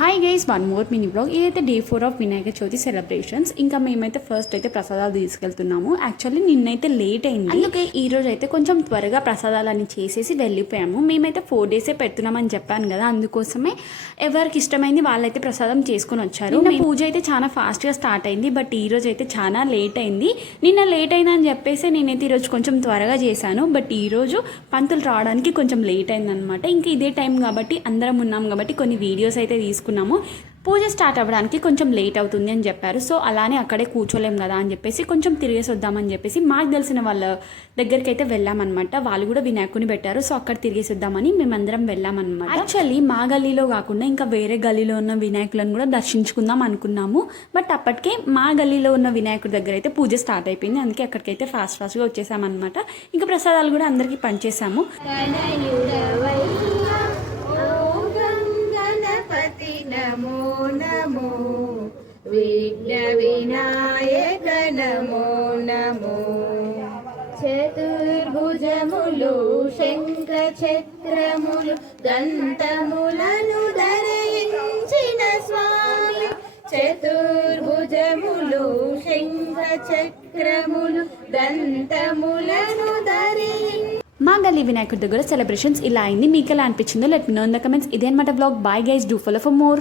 Hi guys, one more mini blog. ఇదైతే day 4 of Vinayaka Chavithi celebrations. ఇంకా మేమైతే ఫస్ట్ అయితే ప్రసాదాలు తీసుకెళ్తున్నాము. యాక్చువల్లీ నిన్నైతే లేట్ అయింది, అందుకే ఈ రోజు అయితే కొంచెం త్వరగా ప్రసాదాలన్నీ చేసేసి వెళ్ళిపోయాము. మేమైతే 4 డేసే పెడుతున్నామని చెప్పాను కదా, అందుకోసమే ఎవరికి ఇష్టమైంది వాళ్ళైతే ప్రసాదం చేసుకుని వచ్చారు. పూజ అయితే చాలా ఫాస్ట్గా స్టార్ట్ అయింది, బట్ ఈ రోజు అయితే చాలా లేట్ అయింది. నిన్న లేట్ అయిందని చెప్పేసి నేనైతే ఈరోజు కొంచెం త్వరగా చేశాను, బట్ ఈరోజు పంతులు రావడానికి కొంచెం లేట్ అయిందనమాట. ఇంకా ఇదే టైం కాబట్టి అందరం ఉన్నాం కాబట్టి కొన్ని వీడియోస్ అయితే తీసుకున్నాము. పూజ స్టార్ట్ అవ్వడానికి కొంచెం లేట్ అవుతుంది అని చెప్పారు. సో అలానే అక్కడే కూర్చోలేం కదా అని చెప్పేసి కొంచెం తిరిగేసి వద్దామని చెప్పేసి మాకు తెలిసిన వాళ్ళ దగ్గరికి అయితే వెళ్ళామన్నమాట. వాళ్ళు కూడా వినాయకుని పెట్టారు, సో అక్కడ తిరిగేసి వద్దామని మేమందరం వెళ్ళామన్నమాట. యాక్చువల్లీ మా గల్లీలో కాకుండా ఇంకా వేరే గల్లీలో ఉన్న వినాయకులను కూడా దర్శించుకుందాం అనుకున్నాము, బట్ అప్పటికే మా గల్లీలో ఉన్న వినాయకుడి దగ్గర అయితే పూజ స్టార్ట్ అయిపోయింది. అందుకే అక్కడికైతే ఫాస్ట్గా వచ్చేసామన్నమాట. ఇంకా ప్రసాదాలు కూడా అందరికీ పంచేసాము. నమో నమో విఘ్న వినాయక నమో నమో. చతుర్భుజములు శంఖ చక్రములు దంతములను ధరించిన స్వామి. చతుర్భుజములు శంఖ చక్రములు దంతములను మా గల్లీ వినాయకుడి దగ్గర సెలబ్రేషన్స్ ఇలా అయింది. మీకు ఎలా అనిపించిందో let me know in the comments. ఇదే అనమాట blog. Bye guys, do follow for more.